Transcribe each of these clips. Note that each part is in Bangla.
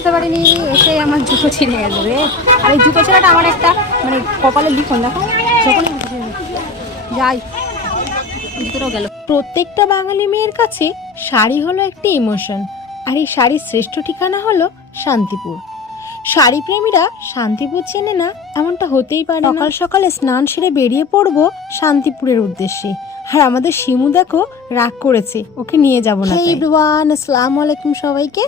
আসতে পারিনি, এসে আমার জুতো ছিঁড়ে গেল রে। আর এই জুতো ছেঁড়াটা আমার একটা মানে কপালে লিখন, দেখো যখনই যাই জুতোটাও গেল। প্রত্যেকটা বাঙালি মেয়ের কাছে শাড়ি হলো একটি ইমোশন, আর এই শাড়ির শ্রেষ্ঠ ঠিকানা হলো শান্তিপুর। শাড়ি প্রেমীরা শান্তিপুর চেনে না এমনটা হতেই পারে না। সকাল সকালে স্নান সেরে বেরিয়ে পড়বো শান্তিপুরের উদ্দেশ্যে। আর আমাদের শিমু দেখো রাগ করেছে, ওকে নিয়ে যাবো না। এভরিওয়ান, আসসালামু আলাইকুম সবাইকে।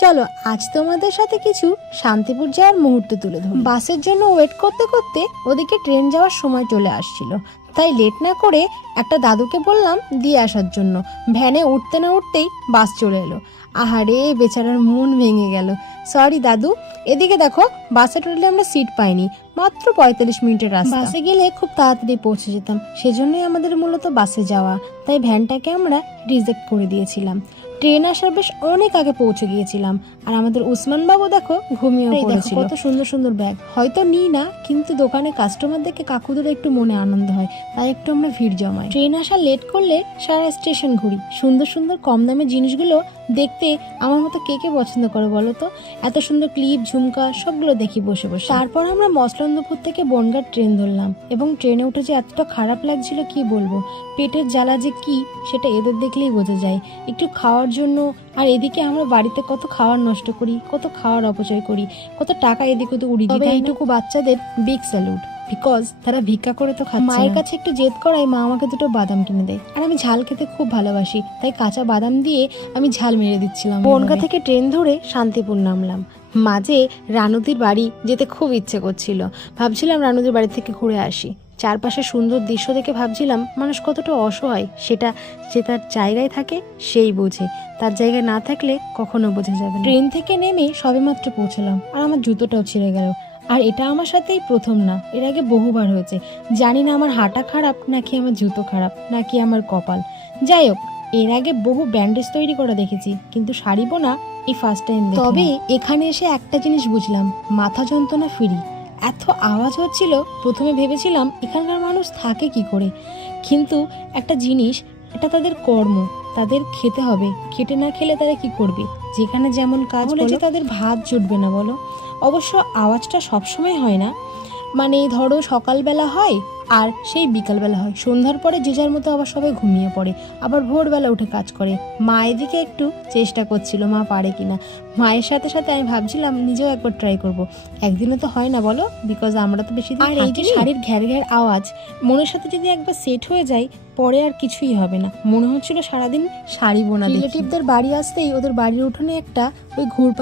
চলো আজ তোমাদের সাথে কিছু শান্তিপুর যাওয়ার মুহূর্ত তুলে ধরো। বাসের জন্য ওয়েট করতে করতে ওদিকে ট্রেন যাওয়ার সময় চলে আসছিল, তাই লেট না করে একটা দাদুকে বললাম দিয়ে আসার জন্য। ভ্যানে উঠতে না উঠতেই বাস চলে এলো। আহারে বেচারার মন ভেঙে গেল। সরি দাদু, এদিকে দেখো বাসে টোটালি আমরা সিট পাইনি, মাত্র 45 মিনিটের রাস্তা। বাসে গেলে খুব তাড়াতাড়ি পৌঁছে যেতাম, সেজন্যই আমাদের মূলত বাসে যাওয়া, তাই ভ্যানটাকে আমরা রিজেক্ট করে দিয়েছিলাম। ট্রেন আসার বেশ অনেক আগে পৌঁছে গিয়েছিলাম, আর আমাদের উসমান বাবু দেখো ঘুমিয়ে পড়েছিল। কত সুন্দর সুন্দর ব্যাগ, হয়তো নিই না, কিন্তু দোকানে কাস্টমার দেখে কাকুদের একটু মনে আনন্দ হয়, তাই একটু আমরা ভিড় জমাই। ট্রেন আসা লেট করলে সারা স্টেশন ঘুরি। সুন্দর সুন্দর কম দামে জিনিসগুলো দেখতে আমার মতো কে কে পছন্দ করে বলো তো? এত সুন্দর ক্লিপ ঝুমকা সবগুলো দেখি বসে বসে। তারপর আমরা মসলন্দপুর থেকে বনগাঁ ট্রেন ধরলাম, এবং ট্রেনে উঠে যে এতটা খারাপ লাগছিল কি বলবো। পেটের জ্বালা যে কি সেটা এদের দেখলেই বোঝা যায়। একটু খাওয়ার জন্য, আর এদিকে আমরা বাড়িতে কত খাওয়ার নষ্ট করি, কত খাওয়ার অপচয় করি, কত টাকা এদিক ওদিক উড়িয়ে দিই। তবে এইটুকু বাচ্চাদের বিগ স্যালুট, বিকজ তারা ভিক্ষা করে তো খাচ্ছে। মায়ের কাছে একটু জেদ করায় মা আমাকে দুটো বাদাম কিনে দেয়, আর আমি ঝাল খেতে খুব ভালোবাসি, তাই কাঁচা বাদাম দিয়ে আমি ঝাল মেরে দিচ্ছিলাম। বনগাঁ থেকে ট্রেন ধরে শান্তিপুর নামলাম। মাঝে রানুদির বাড়ি যেতে খুব ইচ্ছে করছিল, ভাবছিলাম রানুদির বাড়ি থেকে ঘুরে আসি। চারপাশে সুন্দর দৃশ্য দেখে ভাবছিলাম মানুষ কতটা অসহায়, সেটা যে তার জায়গায় থাকে সেই বোঝে, তার জায়গায় না থাকলে কখনো বোঝা যাবে না। ট্রেন থেকে নেমে সবেমাত্র পৌঁছলাম, আর আমার জুতোটাও ছিঁড়ে গেল। আর এটা আমার সাথেই প্রথম না, এর আগে বহুবার হয়েছে। জানি না আমার হাঁটা খারাপ, নাকি আমার জুতো খারাপ, নাকি আমার কপাল। যাই হোক, এর আগে বহু ব্যান্ডেজ তৈরি করা দেখেছি, কিন্তু শাড়ি বোনা এই ফার্স্ট টাইম। তবে এখানে এসে একটা জিনিস বুঝলাম, মাথা যন্ত্রণা ফ্রি। এত আওয়াজ হচ্ছিল, প্রথমে ভেবেছিলাম এখানকার মানুষ থাকে কি করে, কিন্তু একটা জিনিস, এটা তাদের কর্ম, তাদের খেতে হবে, খেটে না খেলে তারা কি করবে? যেখানে যেমন কাজ বলে তাদের ভাত জুটবে না বলো? অবশ্য আওয়াজটা সবসময় হয় না, মানে ধরো সকালবেলা হয় আর সেই বিকালবেলা হয়, সন্ধ্যার পরে যে যার মতো আবার সবাই ঘুমিয়ে পড়ে, আবার ভোরবেলা উঠে কাজ করে। মা এদিকে একটু চেষ্টা করছিল মা পারে কিনা। মায়ের সাথে সাথে আমি ভাবছিলাম নিজেও একবার ট্রাই করব। একদিনে তো হয় না বলো, বিকজ আমরা তো বেশি দিন। আর এই যে শাড়ির ঘ্যার ঘ্যার আওয়াজ, মনের সাথে যদি একবার সেট হয়ে যায় পরে আর কিছুই হবে না। মনে হচ্ছিল সারাদিন শাড়ি বোনা। রিলেটিভদের বাড়ি আসতেই ওদের বাড়ির উঠোনে একটা ওই ঘুরপা